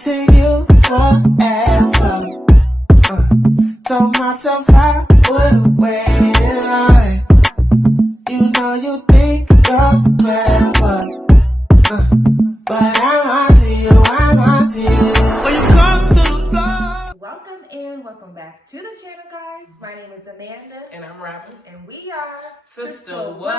to you forever. Told myself I would've waited on. You know you think you're clever, but I'm onto you, I'm onto you. When you come to the floor. Welcome and welcome back to the channel, guys. My name is Amanda. And I'm Robin. And we are Sister What?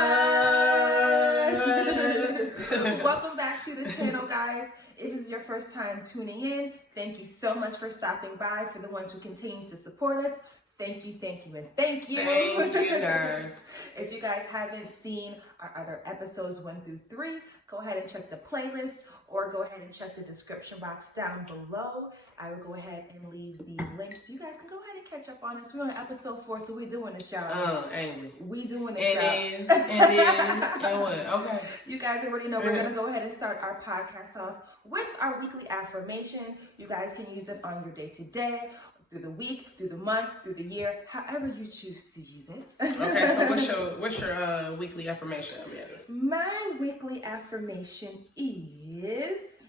Welcome back to the channel, guys. If this is your first time tuning in, thank you so much for stopping by. For the ones who continue to support us, thank you, thank you, and thank you. Thank you, guys. If you guys haven't seen our other episodes 1 through 3, go ahead and check the playlist or go ahead and check the description box down below. I will go ahead and leave the links so you guys can go ahead and catch up on us. We're on episode 4, so we're doing the show. Ain't we? We doing the show. It is. And what? Okay. You guys already know we're going to go ahead and start our podcast off with our weekly affirmation. You guys can use it on your day-to-day, through the week, through the month, through the year, however you choose to use it. Okay, so what's your weekly affirmation, Amanda? My weekly affirmation is,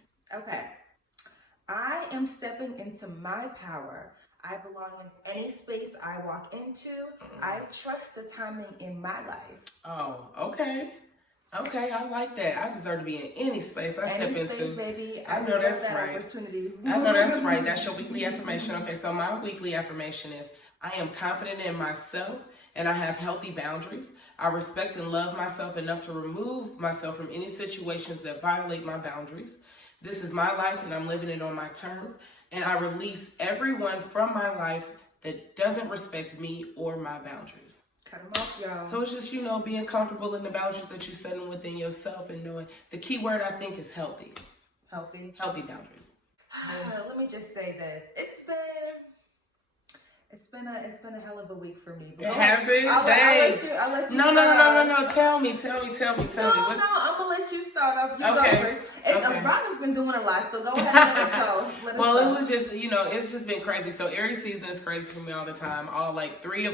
I am stepping into my power. I belong in any space I walk into. I trust the timing in my life. Oh, okay. Okay, I like that. I deserve to be in any space I step into. Baby. I know that's that right. Opportunity. I know that's right. That's your weekly affirmation. Okay, so my weekly affirmation is, I am confident in myself and I have healthy boundaries. I respect and love myself enough to remove myself from any situations that violate my boundaries. This is my life and I'm living it on my terms. And I release everyone from my life that doesn't respect me or my boundaries. Cut them off, y'all. So it's just, being comfortable in the boundaries that you're setting within yourself and knowing the key word I think is healthy. Healthy boundaries. Let me just say this. It's been a hell of a week for me. Has it? I'll let you No. Tell me. No, I'm gonna let you start off. You go first. Robin's been doing a lot, so go ahead and let us go. It was just, it's just been crazy. So Aries season is crazy for me all the time. All three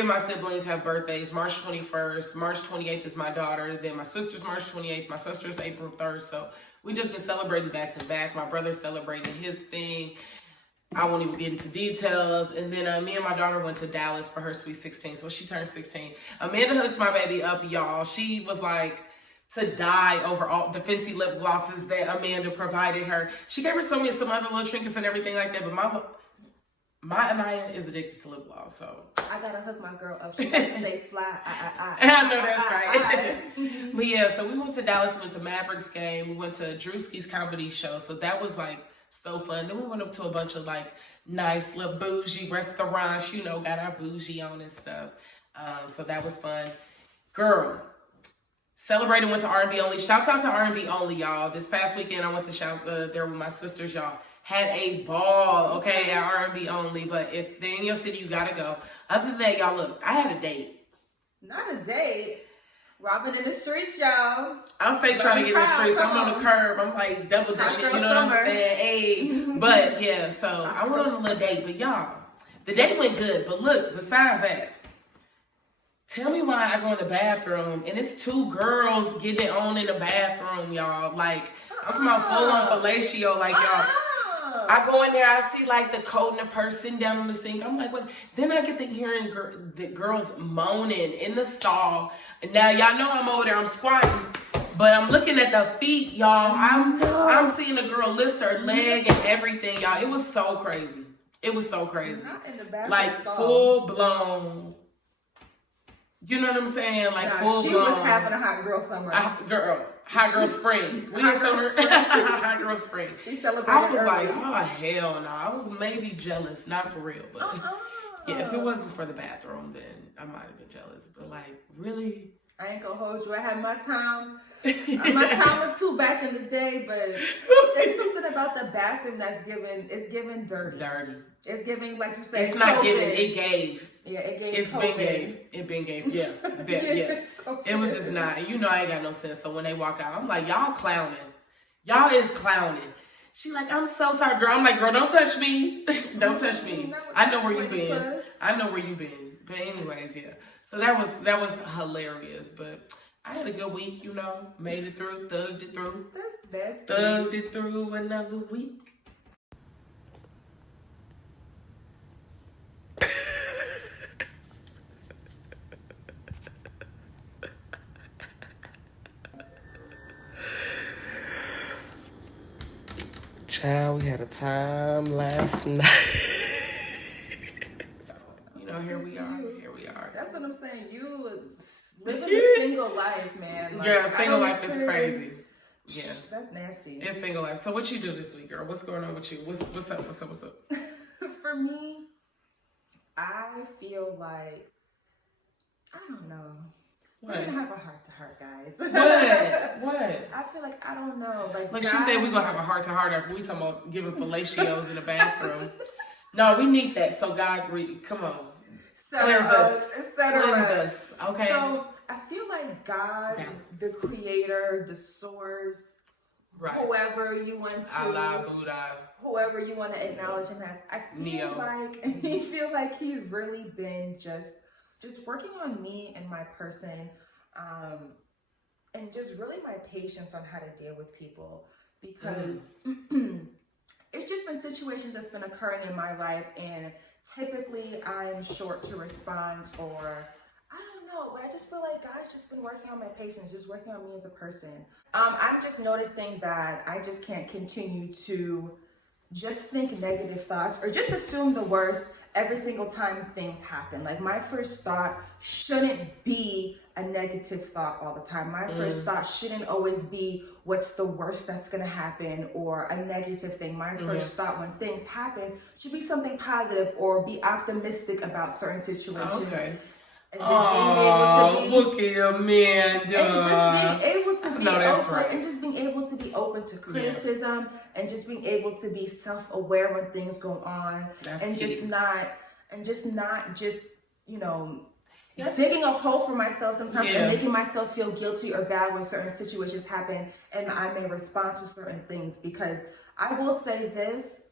of my siblings have birthdays. March 21st, March 28th is my daughter. Then my sister's March 28th. My sister's April 3rd. So we just been celebrating back to back. My brother's celebrating his thing. I won't even get into details. And then me and my daughter went to Dallas for her sweet 16. So she turned 16. Amanda hooks my baby up, y'all. She was like to die over all the Fenty lip glosses that Amanda provided her. She gave her some other little trinkets and everything like that. But my Anaya is addicted to lip gloss, so I gotta hook my girl up. She gotta stay fly. I know that's right. But yeah, so we went to Dallas. We went to Mavericks game. We went to Drewski's comedy show. So that was so fun. Then we went up to a bunch of nice little bougie restaurants. Got our bougie on and stuff. So that was fun. Girl, celebrated. Went to R&B Only. Shouts out to R&B Only, y'all. This past weekend I went to shout there with my sisters, y'all. Had a ball, at R&B Only. But if they're in your city, you gotta go. Other than that, y'all, look, I had a date. Not a date. Robin in the streets, y'all. I'm fake trying to get in the streets. I'm on the curb. I'm double the shit. You know what I'm saying? Hey. But yeah, so I went on a little date. But y'all, the date went good. But look, besides that, tell me why I go in the bathroom and it's 2 girls getting it on in the bathroom, y'all. I'm talking about full on fellatio, y'all. I go in there, I see the coat and the purse sitting down on the sink. I'm like, what? Then I get to hearing the girls moaning in the stall. And now y'all know I'm over there, I'm squatting, but I'm looking at the feet, y'all. I'm seeing a girl lift her leg and everything, y'all. It was so crazy. It was so crazy. Not in the bathroom stall. Full blown. You know what I'm saying? Full blown. She was having a hot girl summer. Hot girl spring. We in summer. Hot girl spring. She celebrated I was early. oh hell no. I was maybe jealous, not for real, but yeah, if it wasn't for the bathroom, then I might have been jealous. But really, I ain't gonna hold you. I had my time. My time or two back in the day, but there's something about the bathroom that's giving dirty. It's giving, like you said, it's not COVID. giving. It gave. Yeah, it gave. It's COVID. been gave. Yeah, yeah. It was just not. I ain't got no sense. So when they walk out, I'm like, y'all clowning. Y'all is clowning. She I'm so sorry, girl. I'm like, girl, don't touch me. Don't touch me. I know where you been. I know where you been. But anyways, yeah. So that was hilarious. But I had a good week, made it through, thugged it through. That's thugged it through another week. Child, we had a time last night. You know, here we are. That's what I'm saying. You living a single life, man. Like, yeah, single life is crazy. Yeah. That's nasty. It's single life. So what you do this week, girl? What's going on with you? What's up? For me, I feel like, I don't know. What? We're gonna have a heart-to-heart, guys. What? I feel like, I don't know. Like she said we're going to have a heart-to-heart after we talking about giving fellatios in the bathroom. No, we need that. So God, come on. Cleanse us. Cleanse us. Okay. So I feel like God, the creator, the source, right, whoever you want to, Allah, Buddha, whoever you want to acknowledge him as, I feel like he's really been just working on me and my person, and just really my patience on how to deal with people, because it's just been situations that's been occurring in my life, and typically I'm short to respond, or I don't know, but I just feel like God's just been working on my patience, just working on me as a person. I'm just noticing that I just can't continue to just think negative thoughts or just assume the worst every single time things happen. Like, my first thought shouldn't be a negative thought all the time. My first thought shouldn't always be what's the worst that's going to happen or a negative thing. My first thought when things happen should be something positive or be optimistic about certain situations. Okay. And just being able to be, look at Amanda. and just being able to be open, right. and just being able to be open to criticism, and just being able to be self-aware when things go on, that's and key. just not you know, digging a hole for myself sometimes and making myself feel guilty or bad when certain situations happen, and I may respond to certain things. Because I will say this,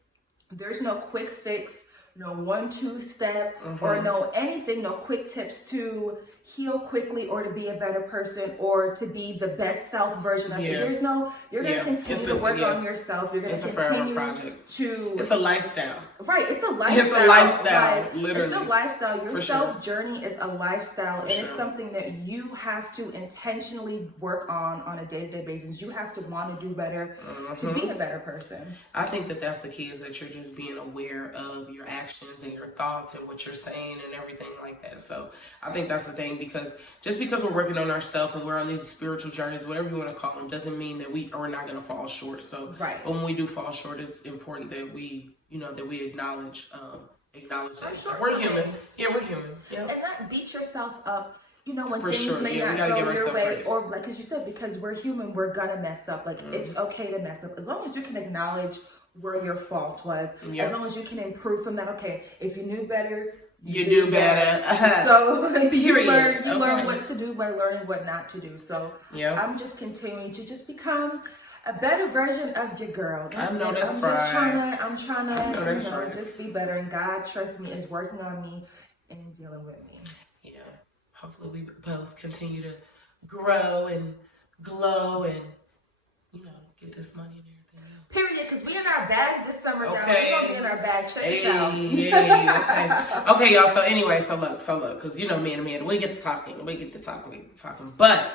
there's no quick fix, no 1-2 step, or no anything, no quick tips to heal quickly or to be a better person or to be the best self version of you. There's no, you're going to continue to work on yourself. You're going to continue to... It's a lifestyle. Right, it's a lifestyle. It's a lifestyle, right? literally. It's a lifestyle. Your For self journey is a lifestyle, and it's sure. something that you have to intentionally work on a day-to-day basis. You have to want to do better to be a better person. I think that that's the key, is that you're just being aware of your actions and your thoughts and what you're saying and everything like that. So I think that's the thing, because just because we're working on ourselves and we're on these spiritual journeys, whatever you want to call them, doesn't mean that we are not going to fall short. So when we do fall short, it's important that we, that we acknowledge that we're human. Yeah, we're human. Yeah. And not beat yourself up, when For things sure. may we not gotta go give your way. grace. Or like, as you said, because we're human, we're gonna mess up. Like, it's okay to mess up. As long as you can acknowledge where your fault was. As long as you can improve from that. Okay, if you knew better, you do better. So you Period. learn what to do by learning what not to do. So I'm just continuing to just become a better version of your girl. That's I'm just trying to just be better. And God, trust me, is working on me and dealing with me. Yeah. Hopefully we both continue to grow and glow and, get this money and everything else. Period, because we in our bag this summer now. Okay. We're going to be in our bag. Check us out. Okay. Okay, y'all. So anyway, so look, because me and Amanda, we get to talking. But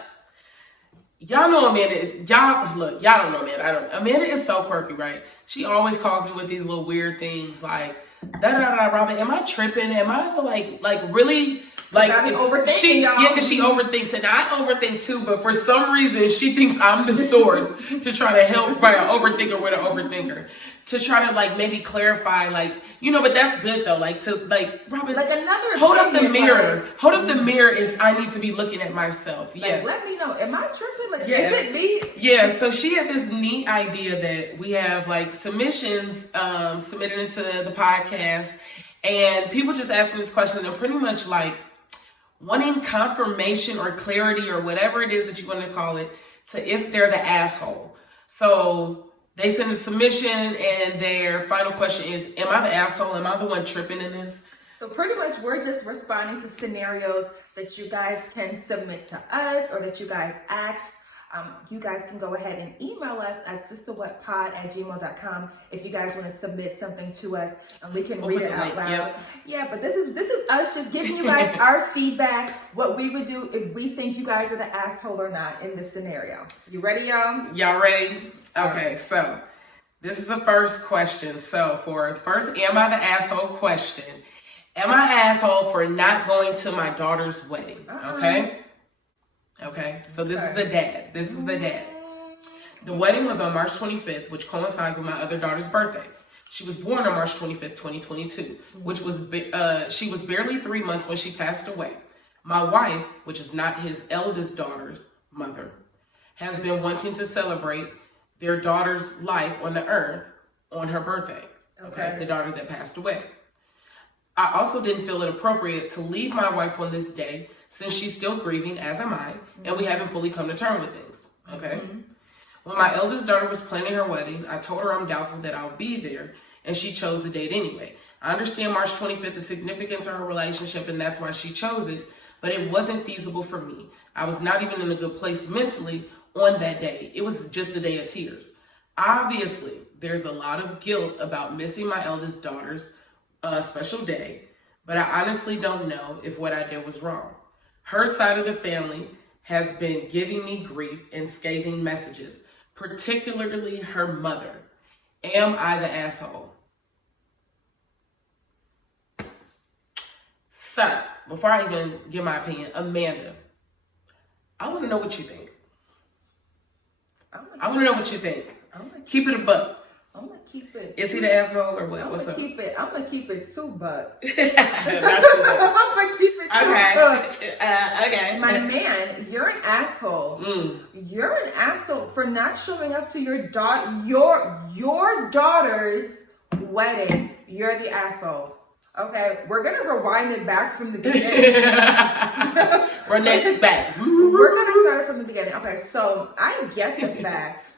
y'all know Amanda. Y'all don't know Amanda. Amanda is so quirky, right? She always calls me with these little weird things like, Robin, am I tripping? Am I like really... Like, I be overthinking, y'all. because she overthinks, and I overthink too, but for some reason, she thinks I'm the source to try to help by an overthinker with an overthinker. To try to, maybe clarify, but that's good, though. Robin, another hold up the mirror. Hold up the mirror if I need to be looking at myself. Yes. Let me know. Am I tripping? Yes. Is it me? Yeah, so she had this neat idea that we have, submissions submitted into the podcast, and people just ask me this question, and pretty much, wanting confirmation or clarity or whatever it is that you want to call it to if they're the asshole. So they send a submission and their final question is, am I the asshole? Am I the one tripping in this? So pretty much we're just responding to scenarios that you guys can submit to us or that you guys asked You guys can go ahead and email us at sisterwhatpod@gmail.com if you guys want to submit something to us and we can read it out loud. Yep. Yeah, but this is us just giving you guys our feedback, what we would do if we think you guys are the asshole or not in this scenario. You ready, y'all? Y'all ready? Okay, so this is the first question. So for first, am I the asshole question? Am I asshole for not going to my daughter's wedding? Okay, so this is the dad. The wedding was on March 25th, which coincides with my other daughter's birthday. She was born on March 25th, 2022, which was, she was barely 3 months when she passed away. My wife, which is not his eldest daughter's mother, has been wanting to celebrate their daughter's life on the earth on her birthday. Okay, the daughter that passed away. I also didn't feel it appropriate to leave my wife on this day since she's still grieving, as am I, and we haven't fully come to terms with things, okay? When my eldest daughter was planning her wedding, I told her I'm doubtful that I'll be there, and she chose the date anyway. I understand March 25th is significant to her relationship, and that's why she chose it, but it wasn't feasible for me. I was not even in a good place mentally on that day. It was just a day of tears. Obviously, there's a lot of guilt about missing my eldest daughter's special day, but I honestly don't know if what I did was wrong. Her side of the family has been giving me grief and scathing messages, particularly her mother. Am I the asshole? So, before I even give my opinion, Amanda, I want to know what you think. I want to know what you think. Keep it a buck. I'm gonna keep it. Is he the asshole or what? What's up? I'm gonna keep it $2. Not $2. I'm gonna keep it $2. Okay. My man, you're an asshole. You're an asshole for not showing up to your daughter's wedding. You're the asshole. Okay, we're gonna rewind it back from the beginning. Run that back. We're gonna start it from the beginning. Okay, so I get the fact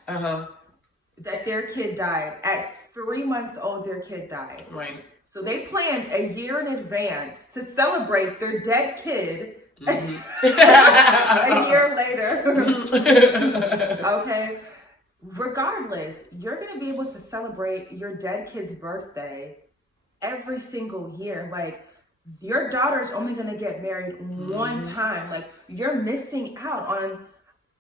that their kid died. At 3 months old, their kid died. Right. So they planned a year in advance to celebrate their dead kid a year later. Okay. Regardless, you're going to be able to celebrate your dead kid's birthday every single year. Like, your daughter's only going to get married one time. Like, you're missing out on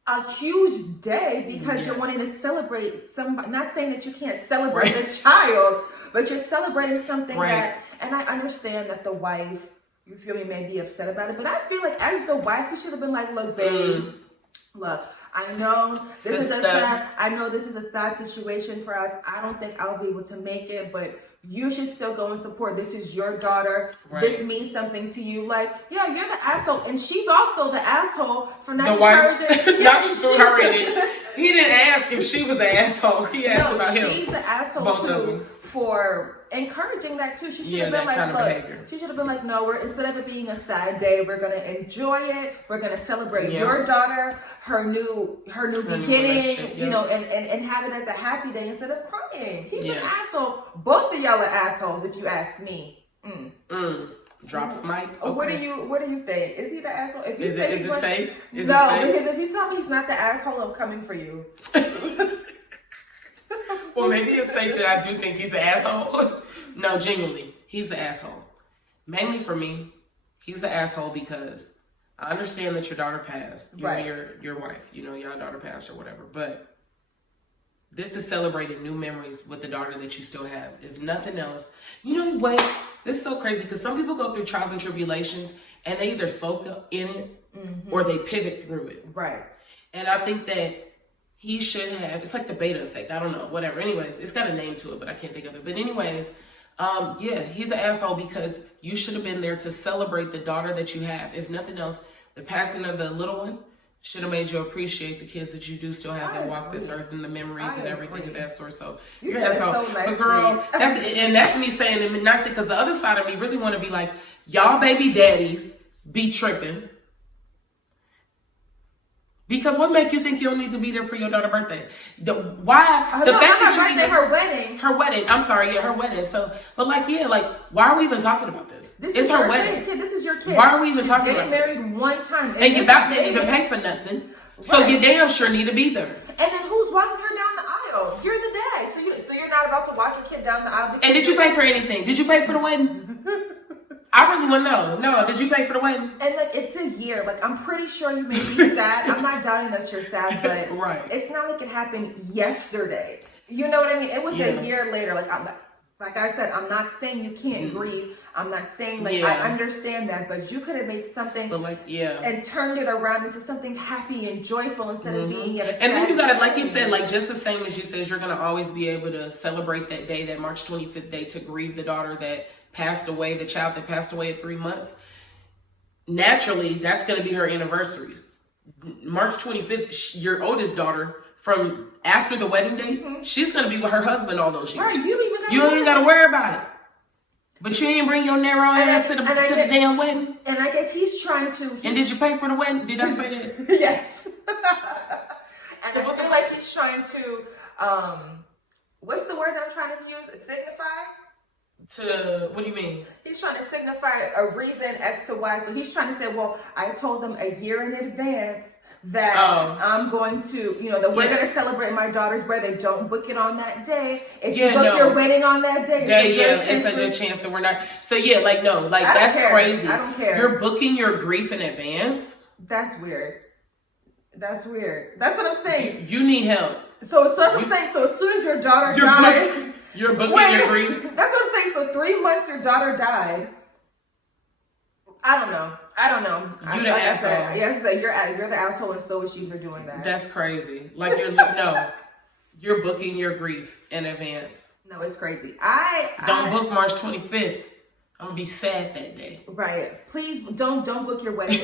a huge day because you're wanting to celebrate somebody. Not saying that you can't celebrate the child, but you're celebrating something that, and I understand that the wife, you feel me, may be upset about it, but I feel like as the wife, you should have been like, look, babe, look, I know this is a sad situation for us. I don't think I'll be able to make it, but you should still go and support. This is your daughter. This means something to you. Like, yeah, you're the asshole. And she's also the asshole for not encouraging. Not you threw her in it. He didn't ask if she was an asshole. He asked about him. She's the asshole too for encouraging that too. She should have been like, look, she should have been like, no, instead of it being a sad day, we're gonna enjoy it. We're gonna celebrate your daughter, her new beginning, you know, and have it as a happy day instead of crying. He's an asshole. Both of y'all are assholes, if you ask me. Drops mic. Okay. What do you think? Is he the asshole? If you is it safe? Is no, it safe? Because if you tell me he's not the asshole, I'm coming for you. Well, maybe it's safe that I do think he's an asshole. No, genuinely, he's an asshole. Mainly for me, he's the asshole because I understand that your daughter passed. You and your wife, you know, your daughter passed or whatever. But this is celebrating new memories with the daughter that you still have. If nothing else, you know what? This is so crazy because some people go through trials and tribulations and they either soak up in it or they pivot through it. Right. And I think that he should have, it's like the beta effect. I don't know, whatever. Anyways, it's got a name to it, but I can't think of it. But anyways, he's an asshole because you should have been there to celebrate the daughter that you have. If nothing else, the passing of the little one should have made you appreciate the kids that you do still have that walk this earth and the memories and everything of that sort. So you're an asshole. But girl, that's me saying it nicely because the other side of me really want to be like, y'all baby daddies be tripping. Because what make you think you don't need to be there for your daughter's birthday? Her wedding. Her wedding. I'm sorry, her wedding. So, but why are we even talking about this? It's her wedding. Kid. This is your kid. Why are we even talking about this? Getting married one time. And you about didn't even pay for nothing. So you damn sure need to be there. And then who's walking her down the aisle? You're the dad. So you're not about to walk your kid down the aisle. And did you pay for anything? Did you pay for the wedding? I really want to know. No, did you pay for the wedding? And like, it's a year. Like, I'm pretty sure you may be sad. I'm not doubting that you're sad, but right. It's not like it happened yesterday. You know what I mean? It was a year later. Like I said, I'm not saying you can't grieve. I'm not saying I understand that, but you could have made something and turned it around into something happy and joyful instead of being at a sad. And then you gotta, like you said, like just the same as you said, you're gonna always be able to celebrate that day, that March 25th day, to grieve the daughter that passed away, the child that passed away at 3 months. Naturally, that's gonna be her anniversary. March 25th, your oldest daughter, from after the wedding date, she's gonna be with her husband all those years. Right, you don't even gotta worry about it. But you didn't bring your narrow ass to the damn wedding. And I guess he's trying to. And did you pay for the wedding? Did I say that? Yes. And I feel like he's trying to. What's the word that I'm trying to use? Signify. What do you mean? He's trying to signify a reason as to why. So he's trying to say, well, I told them a year in advance that I'm going to, that we're going to celebrate my daughter's birthday. Don't book it on that day. If you book your wedding on that day, it's a good chance that we're not. So that's crazy. I don't care. You're booking your grief in advance. That's weird. That's what I'm saying. You need help. So that's what I'm saying. So as soon as your daughter died, you're booking your grief. That's what I'm saying. So 3 months your daughter died. I don't know. You the asshole. You're the asshole, and so is you for doing that. That's crazy. Like you're booking your grief in advance. No, it's crazy. Don't book March 25th. I'm gonna be sad that day. Right. Please don't book your wedding.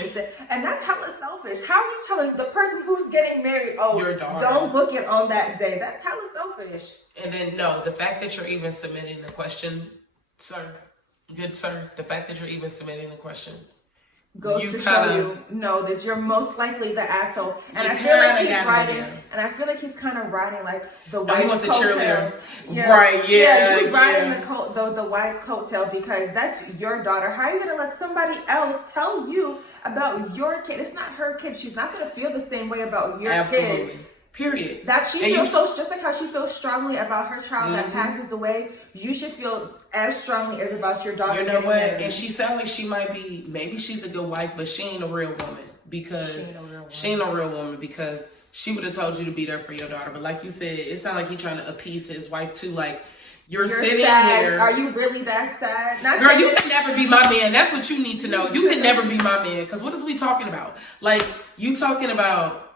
And that's hella selfish. How are you telling the person who's getting married, your daughter, don't book it on that day? That's hella selfish. And then the fact that you're even submitting the question, good sir, the fact that you're even submitting the question goes to show you that you're most likely the asshole. And I feel like he's riding, and I feel like he's kind of riding like the wife's coattail. Right, you're riding the wife's coattail because that's your daughter. How are you gonna let somebody else tell you about your kid? It's not her kid. She's not gonna feel the same way about your kid. Period. That she feels just like how she feels strongly about her child that passes away. You should feel as strongly as about your daughter. You know what? And she sounds like she might be. Maybe she's a good wife, but she ain't a real woman because she ain't a real woman because she would have told you to be there for your daughter. But like you said, it sounds like he's trying to appease his wife too. Like you're sitting sad. here. Are you really that sad? Girl, you can never be my man. That's what you need to know. You can never be my man because what is we talking about? Like you talking about.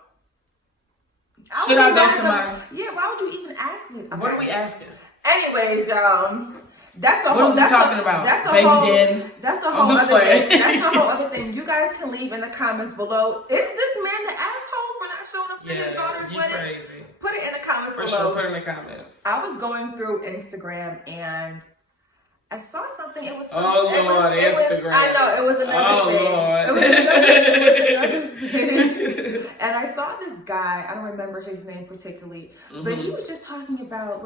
Should I go to my... Yeah, why would you even ask me? Okay. What are we asking? Anyways, that's a what whole... What are we talking about? That's a Baby whole, daddy? That's a whole other thing. That's a whole other thing. You guys can leave in the comments below. Is this man the asshole for not showing up to his daughter's wedding? Crazy. Put it in the comments below. For sure, put it in the comments. I was going through Instagram and I saw something. It was something. Instagram. I know, it was another thing. Lord. It was another thing. And I saw this guy, I don't remember his name particularly, but he was just talking about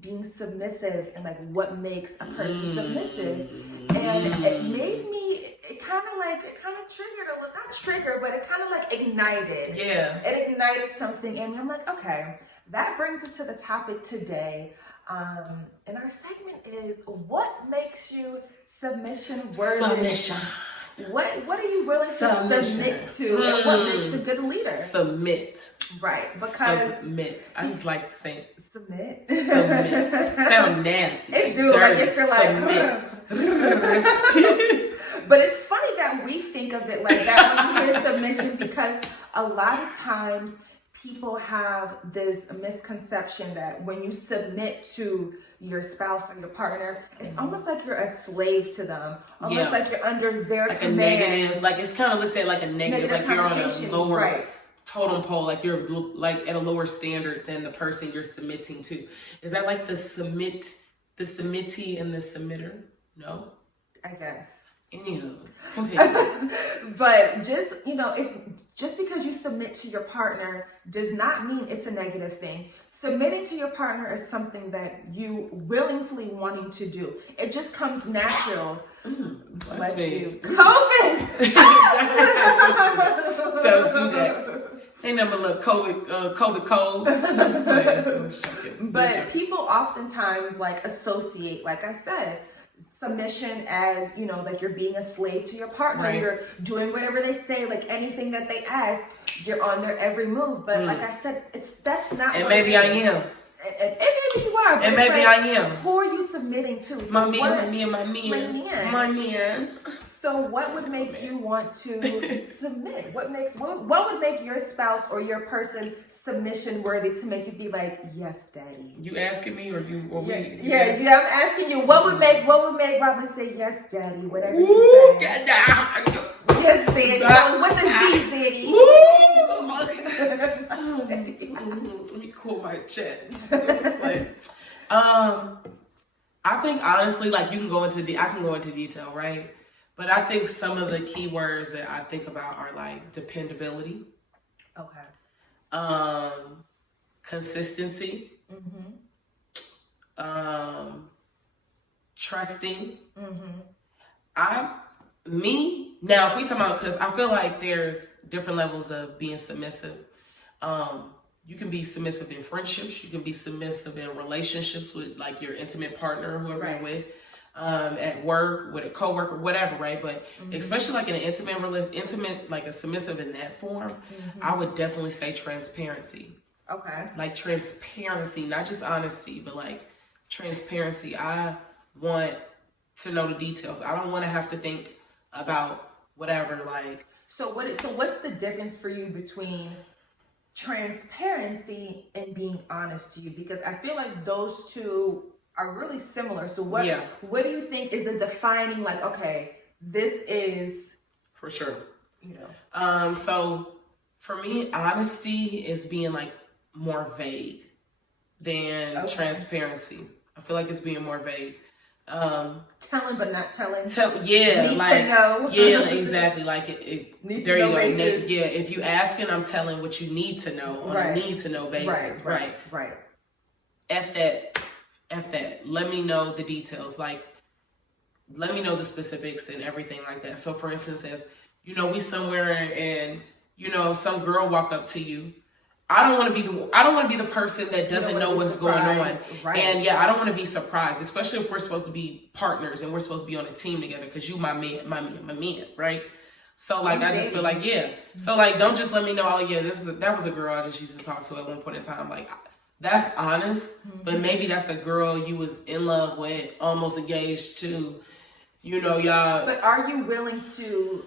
being submissive and like what makes a person submissive. And it made me, it kind of triggered a little, not triggered, but it kind of like ignited. Yeah. It ignited something in me. I'm like, okay, that brings us to the topic today. And our segment is, what makes you submission worthy? Submission. What are you willing to submit to, and what makes a good leader? Submit. Right, because submit. I just like saying submit. Sound nasty. It do like if you're like But it's funny that we think of it like that when you hear submission, because a lot of times people have this misconception that when you submit to your spouse or your partner, it's almost like you're a slave to them. Almost like you're under their like command. A negative, like it's kind of looked at like a negative like you're on a lower totem pole, like you're like at a lower standard than the person you're submitting to. Is that like the submittee and the submitter? No? I guess. Anywho, continue. But just, it's just because you submit to your partner does not mean it's a negative thing. Submitting to your partner is something that you willingly wanting to do. It just comes natural. Bless you. COVID! Don't do that. Ain't never look COVID cold. But people oftentimes like associate, like I said, submission as, you know, like you're being a slave to your partner. Right. You're doing whatever they say, like anything that they ask, you're on their every move. But like I said, that's not. And maybe I am. And maybe you are. And maybe like, I am. Who are you submitting to? So My man. So what would make you want to submit? What would make your spouse or your person submission worthy to make you be like, yes, daddy? You asking me or you or we? Yeah, I'm asking you. What would make Robin say yes, daddy? Whatever you say. Yes, daddy. What the Z, daddy? Let me cool my chest. It's like, I think honestly, like I can go into detail, right? But I think some of the key words that I think about are like dependability. Okay. Consistency. Trusting. Now if we talk about, because I feel like there's different levels of being submissive. You can be submissive in friendships. You can be submissive in relationships with like your intimate partner, whoever you're with. At work, with a coworker, whatever, right? But especially like in an intimate, like a submissive in that form, I would definitely say transparency. Okay. Like transparency, not just honesty, but like transparency. I want to know the details. I don't want to have to think about whatever, like. So what's the difference for you between transparency and being honest to you? Because I feel like those two are really similar. So what do you think is the defining, like, okay, this is for sure, you know? So for me, honesty is being like more vague than transparency. I feel like it's being more vague. Telling but not telling. Need to know. Yeah, exactly. Like need there to you know go. basis. Yeah, if you asking, I'm telling what you need to know on a need to know basis. Right. F that. Let me know the details. Like, let me know the specifics and everything like that. So for instance, if, you know, we somewhere and, you know, some girl walk up to you, I don't want to be the person that doesn't know what's going on. Right. And I don't want to be surprised, especially if we're supposed to be partners and we're supposed to be on a team together, because you my man, right? So like, I just feel like, so like, don't just let me know, oh yeah, that was a girl I just used to talk to at one point in time. Like, that's honest, but maybe that's a girl you was in love with, almost engaged to, you know, y'all. But are you willing to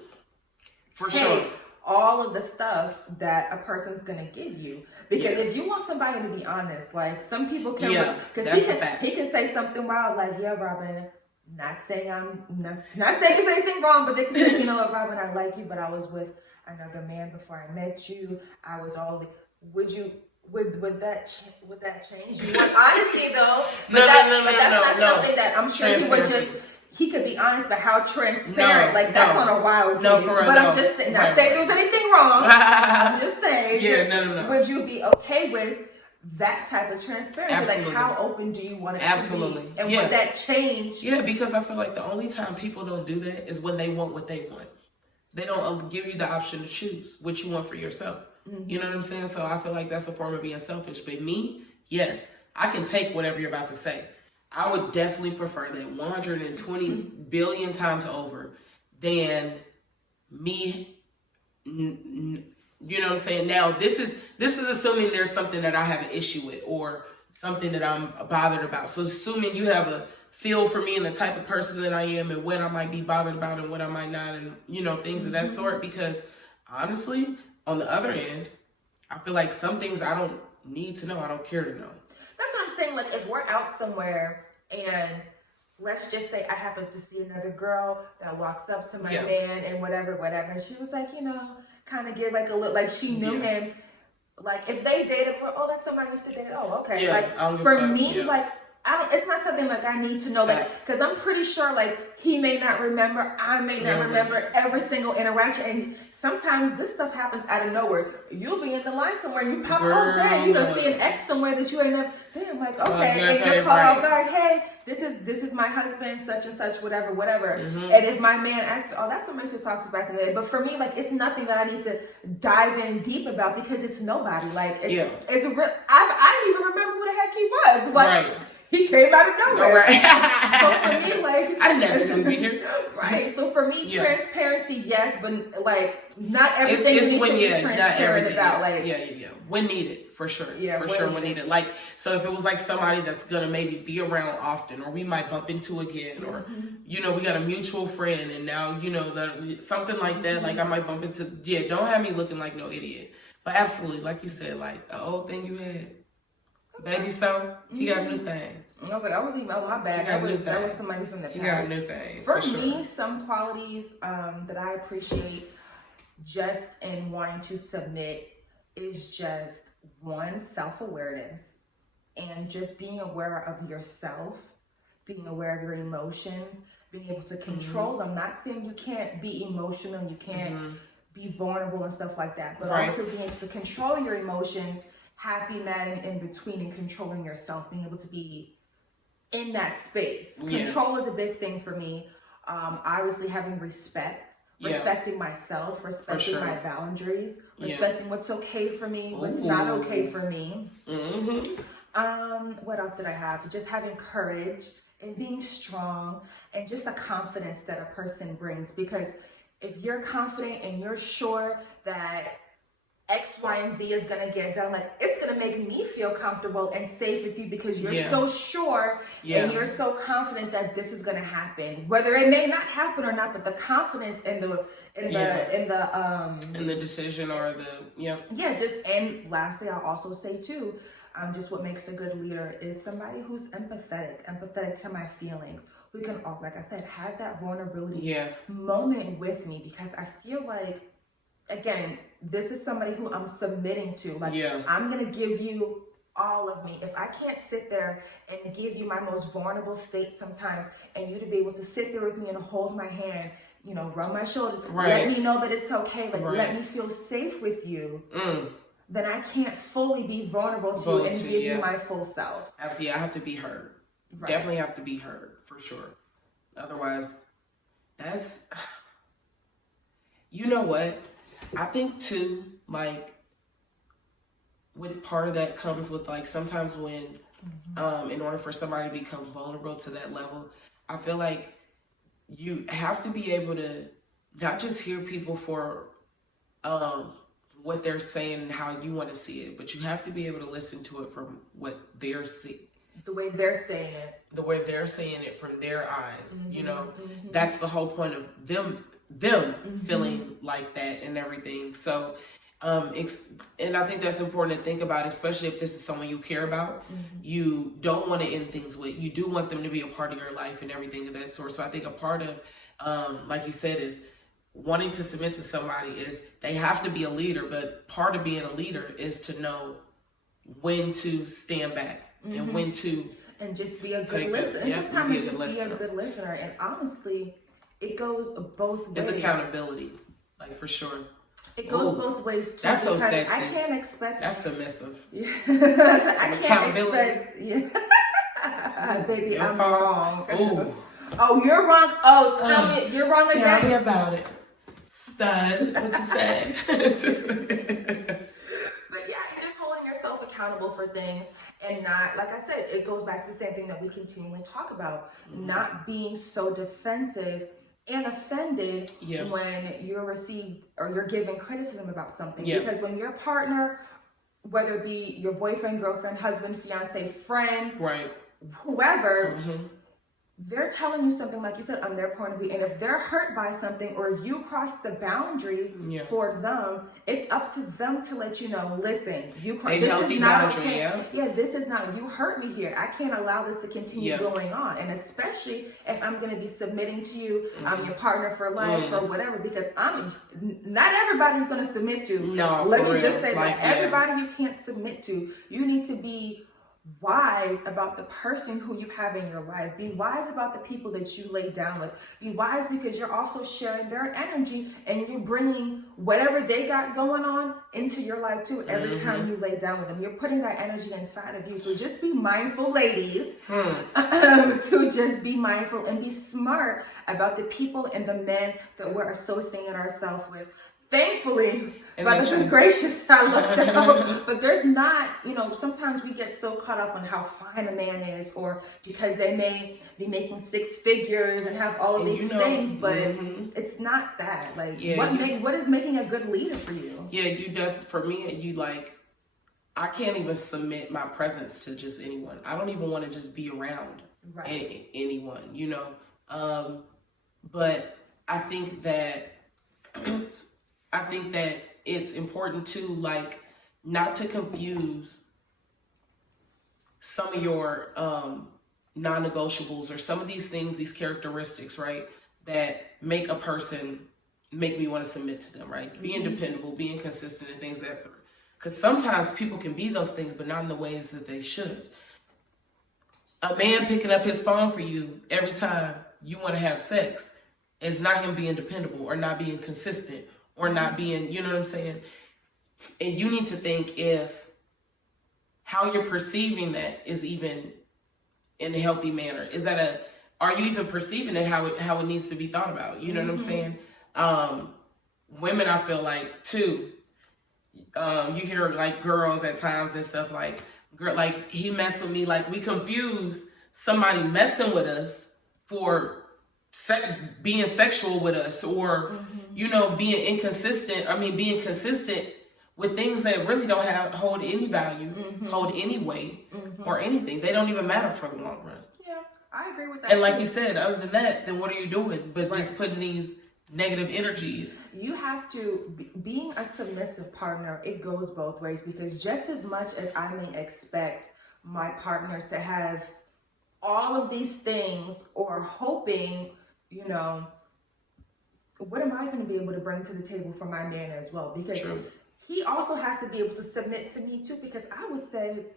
take all of the stuff that a person's gonna give you? Because if you want somebody to be honest, like some people can, because he can say something wild, like, yeah, Robin, not saying there's anything wrong, but they can say, you know what, Robin, I like you, but I was with another man before I met you. I was would that change? You want honesty though, but that's not something that I'm sure he would just. He could be honest, but how transparent? That's on a wild case. But I'm just saying, not saying there's anything wrong. I'm just saying. Would you be okay with that type of transparency? Absolutely. Like, how open do you want it Absolutely. to be? And would that change? Yeah, because I feel like the only time people don't do that is when they want what they want. They don't give you the option to choose what you want for yourself. You know what I'm saying? So I feel like that's a form of being selfish. But me, yes, I can take whatever you're about to say. I would definitely prefer that 120 billion times over than me. You know what I'm saying? Now, this is assuming there's something that I have an issue with or something that I'm bothered about. So assuming you have a feel for me and the type of person that I am and what I might be bothered about and what I might not, and, you know, things of that sort. Because honestly, on the other end, I feel like some things I don't need to know. I don't care to know. That's what I'm saying. Like, if we're out somewhere and let's just say I happen to see another girl that walks up to my man and whatever. And she was like, you know, kind of give like a look, like she knew him. Like, if they dated for, that's somebody I used to date. Oh, okay. Yeah, like, for me, like, it's not something like I need to know, like, because I'm pretty sure like he may not remember, I may not remember every single interaction, and sometimes this stuff happens out of nowhere. You'll be in the line somewhere and you pop, oh dang, you gonna see an ex somewhere that you ain't never, damn, like, okay, and you're caught off guard, hey, this is my husband, such and such, whatever. And if my man asks, oh, that's somebody to talk to back in the day, but for me, like, it's nothing that I need to dive in deep about because it's nobody. Like, it's a real, I didn't even remember who the heck he was. Like, he came out of nowhere. So for me, like, I didn't ask him to be here. So for me, transparency, yes, but like not everything needs to be transparent about. Like, when needed, for sure. When needed. Like, so if it was like somebody that's gonna maybe be around often, or we might bump into again, or you know, we got a mutual friend, and now you know that something like that. Like I might bump into. Don't have me looking like no idiot. But absolutely, like you said, like the old thing you had. Baby, so he got a new thing. I was like, I wasn't even on my bag. That was somebody from the past. He got a new thing. For me, some qualities that I appreciate just in wanting to submit is just one, self-awareness, and just being aware of yourself, being aware of your emotions, being able to control them. Not saying you can't be emotional, you can't be vulnerable and stuff like that, but also being able to control your emotions, happy, mad, and in between, and controlling yourself, being able to be in that space. Control is a big thing for me. Obviously having respecting myself, respecting my boundaries, respecting what's okay for me, what's not okay for me. What else did I have? Just having courage and being strong, and just a confidence that a person brings, because if you're confident and you're sure that X, Y, and Z is going to get done, like, it's going to make me feel comfortable and safe with you because you're so sure and you're so confident that this is going to happen, whether it may not happen or not, but the confidence and the decision or the and lastly, I'll also say too, just what makes a good leader is somebody who's empathetic to my feelings. We can all, like I said, have that vulnerability moment with me, because I feel like, again, this is somebody who I'm submitting to. Like, I'm going to give you all of me. If I can't sit there and give you my most vulnerable state sometimes, and you to be able to sit there with me and hold my hand, you know, rub my shoulder, let me know that it's okay, like, let me feel safe with you, then I can't fully be vulnerable to you and give you my full self. Absolutely, I have to be heard. Definitely have to be heard, for sure. Otherwise, that's... You know what? I think too, like, with part of that comes with, like, sometimes when, in order for somebody to become vulnerable to that level, I feel like you have to be able to not just hear people for what they're saying and how you want to see it, but you have to be able to listen to it from what they're seeing. The way they're saying it. The way they're saying it from their eyes, you know? That's the whole point of them feeling like that and everything. So, and I think that's important to think about, especially if this is someone you care about. You don't want to end things with. You do want them to be a part of your life and everything of that sort. So I think a part of, like you said, is wanting to submit to somebody is they have to be a leader, but part of being a leader is to know when to stand back and when to... And just be a good listener. And sometimes just be a good listener. And honestly, it goes both ways. It's accountability, like, for sure. It goes both ways too. That's so sexy. I can't expect... That's submissive. I can't expect... Baby, I'm wrong. Ooh. Oh, you're wrong. Oh, tell me. You're wrong again. Tell me about it. Stud. What you say? But yeah, you're just holding yourself accountable for things, and not, like I said, it goes back to the same thing that we continually talk about, not being so defensive and offended when you're received or you're given criticism about something. Because when your partner, whether it be your boyfriend, girlfriend, husband, fiance, friend, whoever, they're telling you something, like you said, on their point of view. And if they're hurt by something, or if you cross the boundary for them, it's up to them to let you know, listen, this is not okay. This is not, you hurt me here. I can't allow this to continue going on. And especially if I'm going to be submitting to you, I'm your partner for life or whatever, because not everybody you're going to submit to. No, let me just say that everybody you can't submit to, you need to be wise about the person who you have in your life. Be wise about the people that you lay down with. Be wise because you're also sharing their energy and you're bringing whatever they got going on into your life too every time you lay down with them. You're putting that energy inside of you. So just be mindful, ladies, to just be mindful and be smart about the people and the men that we're associating ourselves with. Thankfully, by the gracious, I looked out. But there's not, sometimes we get so caught up on how fine a man is, or because they may be making six figures and have all of these things, but it's not that. Like, what is making a good leader for you? Yeah, for me, I can't even submit my presence to just anyone. I don't even want to just be around anyone, but I think that it's important to not to confuse some of your non-negotiables or some of these things, these characteristics, right, that make me want to submit to them, right? Being dependable, being consistent, and things of that sort. Because sometimes people can be those things, but not in the ways that they should. A man picking up his phone for you every time you want to have sex is not him being dependable or not being consistent or not being, you know what I'm saying? And you need to think if how you're perceiving that is even in a healthy manner. Are you even perceiving it how it needs to be thought about? You know what I'm saying? Women, I feel like too, you hear girls at times and stuff he messed with me. We confuse somebody messing with us for being sexual with us, or being inconsistent. Being consistent with things that really don't hold any value, hold any weight, or anything. They don't even matter for the long run. Yeah, I agree with that. And like you said, other than that, then what are you doing? But just putting these negative energies. You have to, being a submissive partner, it goes both ways, because just as much as I may expect my partner to have all of these things, or hoping, what am I going to be able to bring to the table for my man as well? Because he also has to be able to submit to me too, because I would say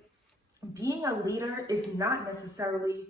being a leader is not necessarily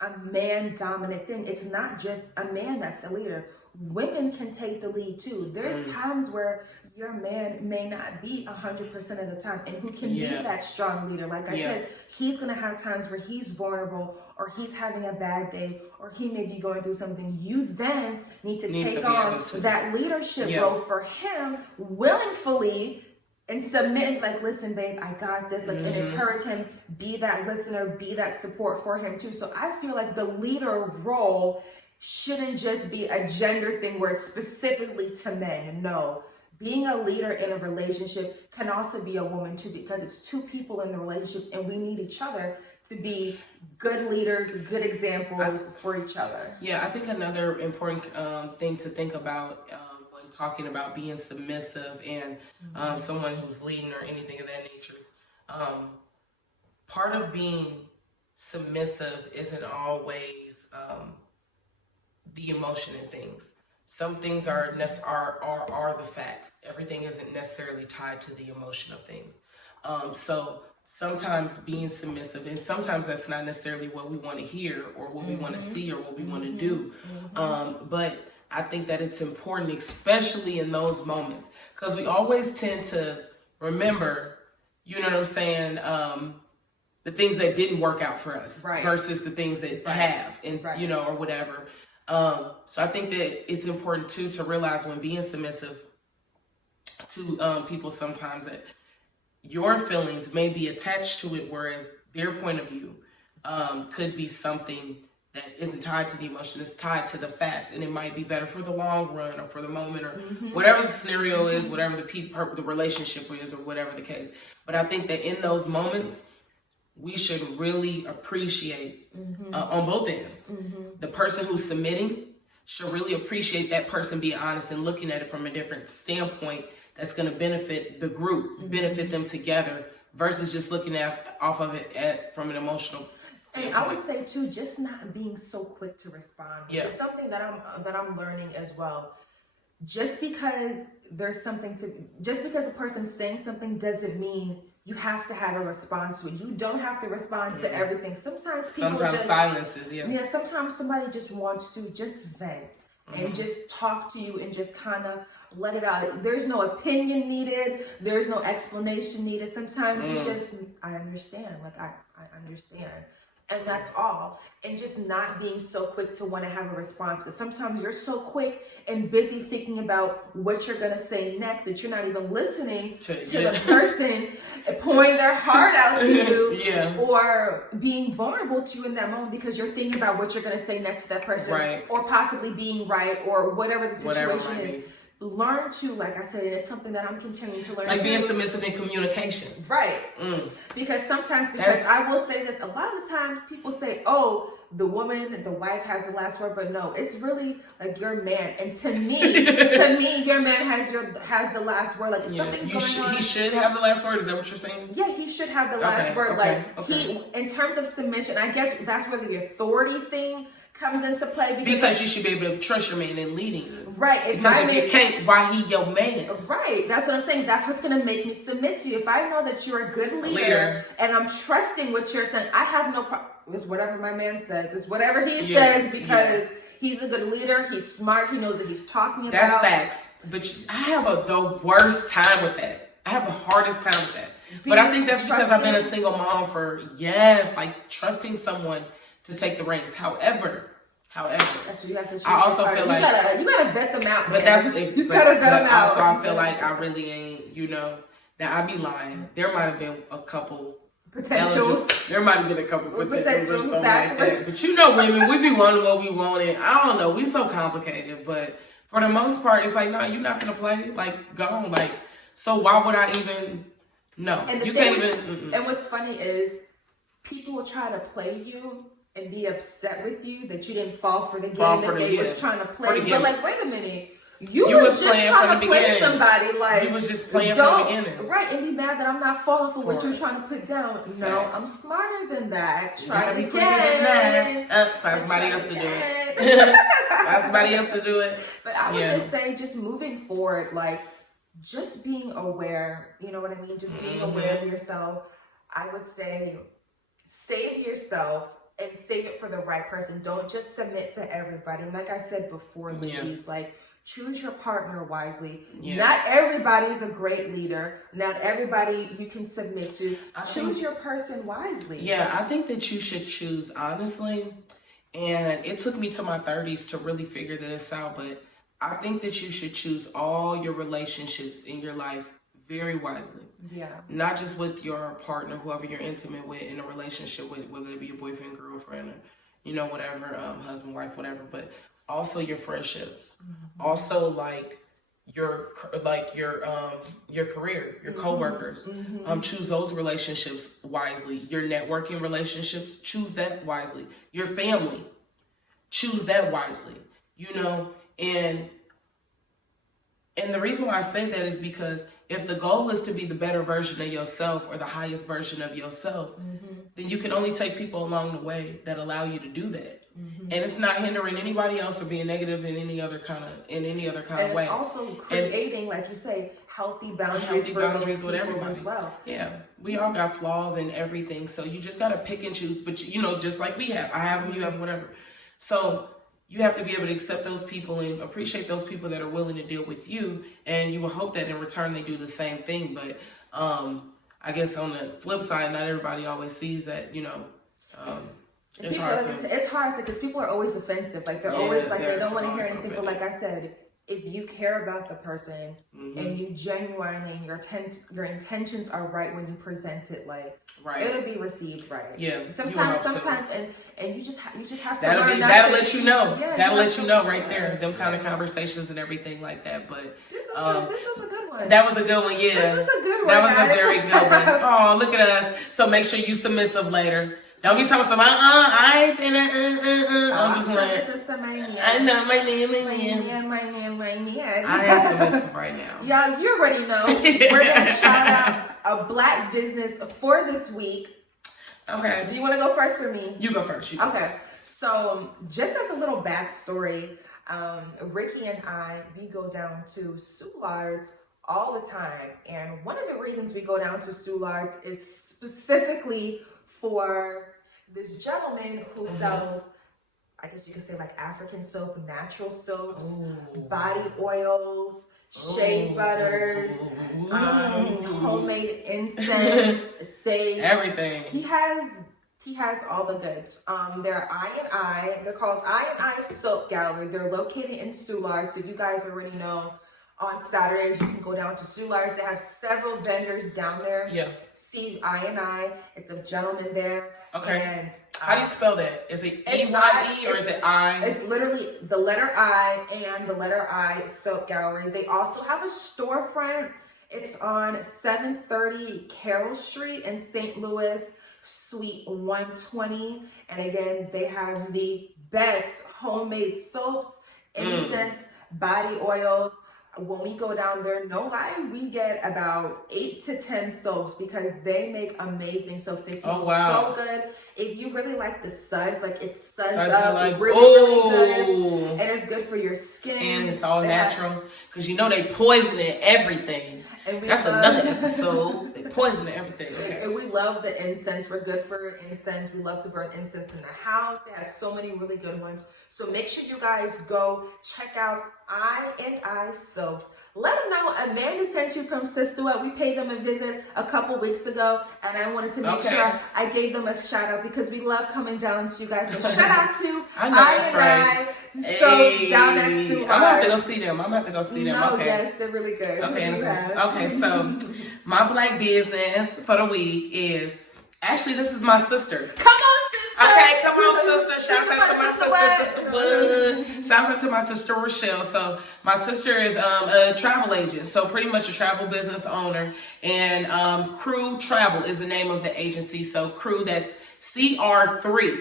a man-dominant thing. It's not just a man that's a leader. Women can take the lead too. There's times where your man may not be 100% of the time, and who can be that strong leader. Like I said, he's going to have times where he's vulnerable, or he's having a bad day, or he may be going through something. You then need to take on that leadership role for him willingly, and submit, listen, babe, I got this, and encourage him, be that listener, be that support for him too. So I feel like the leader role shouldn't just be a gender thing where it's specifically to men. No, being a leader in a relationship can also be a woman too, because it's two people in the relationship, and we need each other to be good leaders, good examples for each other. Yeah, I think another important thing to think about when talking about being submissive and someone who's leading or anything of that nature is part of being submissive isn't always the emotion in things. Some things are the facts. Everything isn't necessarily tied to the emotion of things. So sometimes being submissive, and sometimes that's not necessarily what we want to hear or what we want to see or what we want to do. But I think that it's important, especially in those moments, because we always tend to remember, you know what I'm saying, the things that didn't work out for us versus the things that have, and or whatever. So I think that it's important too to realize when being submissive to people sometimes that your feelings may be attached to it, whereas their point of view could be something that isn't tied to the emotion, it's tied to the fact, and it might be better for the long run or for the moment or whatever the scenario is, whatever the relationship is, or whatever the case. But I think that in those moments, we should really appreciate on both ends. The person who's submitting should really appreciate that person being honest and looking at it from a different standpoint that's going to benefit the group, benefit them together, versus just looking at off of it from an emotional standpoint. And I would say too, just not being so quick to respond, which is something that I'm learning as well. Just because a person's saying something doesn't mean you have to have a response to it. You don't have to respond to everything. Sometimes people silences, yeah, sometimes somebody just wants to just vent and just talk to you and just kind of let it out. There's no opinion needed. There's no explanation needed. Sometimes it's just, I understand. Like, I understand. And that's all. And just not being so quick to want to have a response. Because sometimes you're so quick and busy thinking about what you're going to say next that you're not even listening to the person pouring their heart out to you or being vulnerable to you in that moment because you're thinking about what you're going to say next to that person or possibly being right or whatever the situation is. Learn to, like I said, and it's something that I'm continuing to learn. Like being submissive in communication. Right. Because sometimes, I will say this, a lot of the times people say, oh, the woman, the wife has the last word, but no, it's really like your man. And to me, your man has the last word. Like if something's going on. He should have the last word, is that what you're saying? Yeah, he should have the last word. He, in terms of submission, I guess that's where the authority thing comes into play because you should be able to trust your man in leading you. Right. If you can't, why he your man? Right. That's what I'm saying. That's what's going to make me submit to you. If I know that you're a good leader and I'm trusting what you're saying, I have no problem. It's whatever my man says. It's whatever he says because he's a good leader. He's smart. He knows what he's talking about. That's facts. But I have the worst time with that. I have the hardest time with that. But I think that's because I've been a single mom for like trusting someone to take the reins. However, that's what you have to choose. I also feel like you gotta vet them out. But man. You gotta vet them out. Also, I feel like I really ain't. Now I be lying. There might have been a couple potentials. There might have been a couple potentials or something like that. But women, we be wanting what we wanted. I don't know. We so complicated. But for the most part, it's like, no, you're not gonna play. Like, go on. Like, so why would I even? No, and you can't even. And what's funny is people will try to play you and be upset with you that you didn't fall for the game that they was trying to play. But like, wait a minute. You was just trying to play somebody. Like, you was just playing from the beginning. Right, and be mad that I'm not falling for what you're trying to put down. No, I'm smarter than that. Try it again. Find somebody else to do it. Find somebody else to do it. But I would just say, just moving forward, like, just being aware, you know what I mean? Just being aware of yourself. I would say, save yourself. And save it for the right person. Don't just submit to everybody. Like I said before, ladies, like choose your partner wisely. Not everybody's a great leader. Not everybody you can submit to. Choose your person wisely. Yeah, I think that you should choose honestly. And it took me to my 30s to really figure this out. But I think that you should choose all your relationships in your life very wisely. Yeah. Not just with your partner, whoever you're intimate with in a relationship with, whether it be your boyfriend, girlfriend, or, whatever, husband, wife, whatever, but also your friendships. Also like your career, your coworkers. Choose those relationships wisely. Your networking relationships, choose that wisely. Your family, choose that wisely. And the reason why I say that is because if the goal is to be the better version of yourself or the highest version of yourself, then you can only take people along the way that allow you to do that. And it's not hindering anybody else or being negative in any other kind of way. And it's also creating, like you say, healthy boundaries for those with everybody as well. Yeah, we all got flaws and everything, so you just gotta pick and choose. But just like we have, I have them, you have them, whatever. So you have to be able to accept those people and appreciate those people that are willing to deal with you. And you will hope that in return they do the same thing. But I guess on the flip side, not everybody always sees that, it's hard because people are always offensive. Like they're always like, they don't want to hear anything. But like I said, if you care about the person and you genuinely, your intentions are right when you present it, like it'll be received right. Yeah. Sometimes, and you just have to that'll learn. That'll let you know. Yeah, that'll let you know right there. Them kind of conversations and everything like that. But this was a good one. That was a good one. Yeah. This was a good one. That was a very good one. Oh, look at us. So make sure you submissive later. Don't be talking about I ain't finna I'm just like, I know my man. I am submissive right now. Y'all, you already know. We're gonna shout out a Black business for this week. Okay. Do you want to go first or me? You go first. Okay. So just as a little backstory, Ricky and I, we go down to Soulards all the time. And one of the reasons we go down to Soulards is specifically for this gentleman who sells, I guess you could say like African soap, natural soaps, body oils, shea butters, homemade incense, sage, everything. He has all the goods. They're I&I. They're called I&I Soap Gallery. They're located in Soulards. So if you guys already know, on Saturdays you can go down to Soulards. They have several vendors down there. Yeah. See I&I. It's a gentleman there. Okay. And how do you spell that? Is it E-Y-E or is it I? It's literally the letter I and the letter I Soap Gallery. They also have a storefront. It's on 730 Carrol Street in St. Louis, Suite 120. And again, they have the best homemade soaps, incense, body oils. When we go down there, no lie, we get about 8 to 10 soaps because they make amazing soaps. They smell so good. If you really like the suds, like it suds up like, really good. And it's good for your skin. And it's all natural. Because you know they poisoning everything. And that's another episode. They poisoning everything. Okay. And we love the incense. We're good for incense. We love to burn incense in the house. They have so many really good ones. So make sure you guys go check out I&I soaps. Let them know Amanda sent you from Sisterhood. We paid them a visit a couple weeks ago, and I wanted to make sure I gave them a shout out because we love coming down to you guys. So shout out to I&I soaps down at Soulards. I'm gonna have to go see them. No, okay. Yes, they're really good. Okay, so my black business for the week is actually this is my sister. Come on, sister. Okay, come on, sister. Shout out to my sister Wood. Shout out to my sister Rachelle. So my sister is a travel agent, so pretty much a travel business owner. And Crew Travel is the name of the agency. So Crew, that's CR3.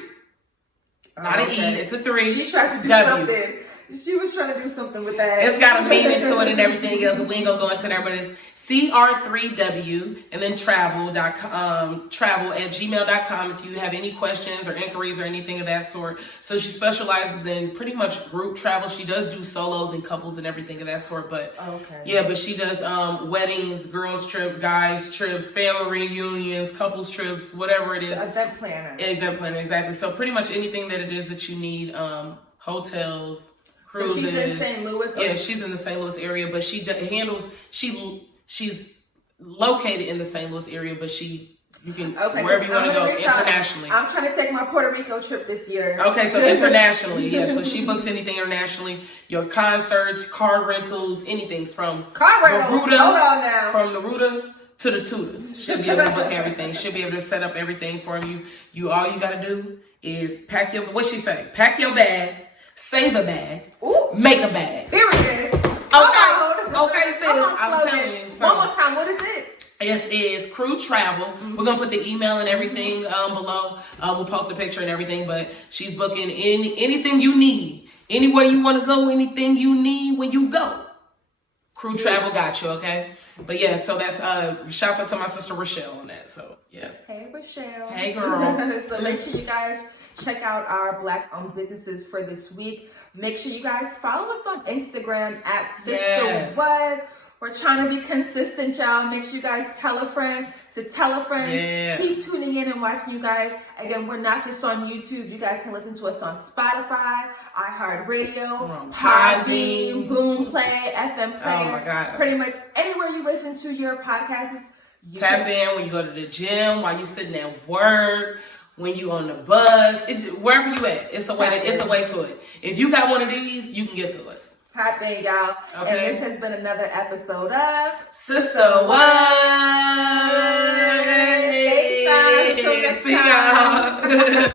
Not an E, it's a 3. She tried to do something. She was trying to do something with that. It's got a meaning to it and everything else. We ain't gonna go into there, but it's CR3W and then travel at gmail.com if you have any questions or inquiries or anything of that sort. So she specializes in pretty much group travel. She does do solos and couples and everything of that sort. But yeah, but she does weddings, girls trip, guys trips, family reunions, couples trips, whatever it is. Event planner. Event planner, exactly. So pretty much anything that it is that you need, hotels, cruises. So she's in St. Louis? Yeah, she's in the St. Louis area, but she's located in the St. Louis area, but you can wherever you want to go internationally. I'm trying to take my Puerto Rico trip this year. Okay, so internationally, yeah. So she books anything internationally. Your concerts, car rentals, anything's from car rentals. Hold on now. From the Ruta to the Tutors. She'll be able to book everything. She'll be able to set up everything for you. All you gotta do is pack your bag, save a bag, make a bag. Period. Okay, sis. I'm telling you. One more time, what is it? This is Crew Travel. We're gonna put the email and everything below. We'll post a picture and everything. But she's booking anything you need, anywhere you want to go, anything you need when you go. Crew Travel got you, okay? But yeah, so that's shout out to my sister Rachelle on that. So yeah. Hey Rachelle. Hey girl. So make sure you guys check out our Black-owned businesses for this week. Make sure you guys follow us on Instagram at Sisterhood. We're trying to be consistent, y'all. Make sure you guys tell a friend to tell a friend. Yeah. Keep tuning in and watching you guys. Again, we're not just on YouTube. You guys can listen to us on Spotify, iHeartRadio, Podbean, Boomplay, FM Player. Oh my God. Pretty much anywhere you listen to your podcasts. Tap in when you go to the gym, while you sitting at work, when you on the bus, wherever you at. It's a way to it. If you got one of these, you can get to us. Tap in, y'all. Okay. And this has been another episode of Sisterhood. Thanks, guys. Until next time. See y'all.